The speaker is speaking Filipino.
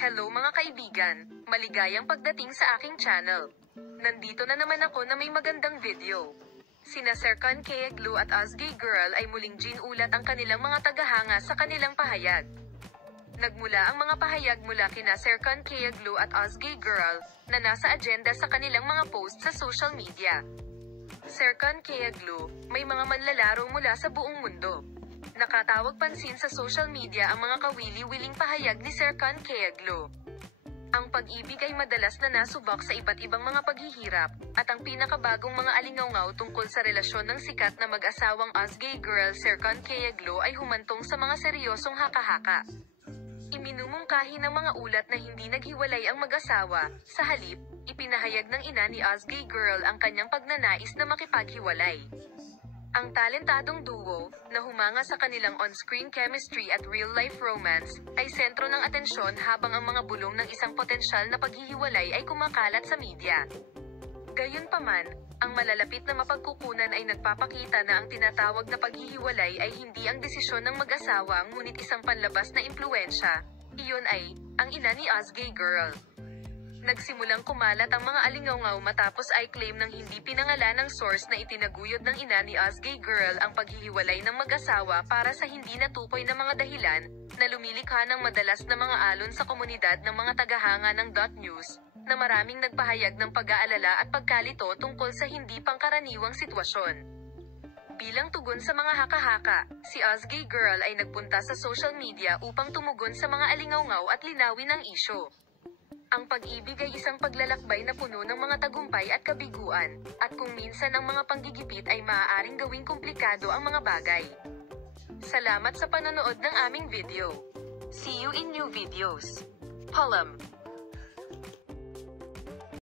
Hello mga kaibigan, maligayang pagdating sa aking channel. Nandito na naman ako na may magandang video. Sina Serkan Kayaglu at Ozgay Girl ay muling ginulat ang kanilang mga tagahanga sa kanilang pahayag. Nagmula ang mga pahayag mula kina Serkan Kayaglu at Ozgay Girl, na nasa agenda sa kanilang mga post sa social media. Serkan Kayaglu, may mga manlalaro mula sa buong mundo. Nakatawag pansin sa social media ang mga kawili-wiling pahayag ni Serkan Kayaglu. Ang pag-ibig ay madalas na nasubak sa iba't ibang mga paghihirap, at ang pinakabagong mga alingaw-ngaw tungkol sa relasyon ng sikat na mag-asawang Ozgay Girl Serkan Kayaglu ay humantong sa mga seryosong haka-haka. Iminumungkahi ng mga ulat na hindi naghiwalay ang mag-asawa, sa halip, ipinahayag ng ina ni Ozgay Girl ang kanyang pagnanais na makipaghiwalay. Ang talentadong duo, na humanga sa kanilang on-screen chemistry at real-life romance, ay sentro ng atensyon habang ang mga bulong ng isang potensyal na paghihiwalay ay kumakalat sa media. Gayunpaman, ang malalapit na mapagkukunan ay nagpapakita na ang tinatawag na paghihiwalay ay hindi ang desisyon ng mag-asawa ngunit isang panlabas na impluwensya. Iyon ay, ang ina ni Ozgay Girl. Nagsimulang kumalat ang mga alingaw-ngaw matapos ay claim ng hindi pinangalan ng source na itinaguyod ng ina ni Ozgay Girl ang paghihiwalay ng mag-asawa para sa hindi natukoy na mga dahilan, na lumilikha ng madalas na mga alon sa komunidad ng mga tagahanga ng .news, na maraming nagpahayag ng pag-aalala at pagkalito tungkol sa hindi pangkaraniwang sitwasyon. Bilang tugon sa mga haka-haka, si Ozgay Girl ay nagpunta sa social media upang tumugon sa mga alingaw-ngaw at linawin ang isyu. Ang pag-ibig ay isang paglalakbay na puno ng mga tagumpay at kabiguan, at kung minsan ang mga panggigipit ay maaaring gawing komplikado ang mga bagay. Salamat sa panonood ng aming video. See you in new videos. Paalam.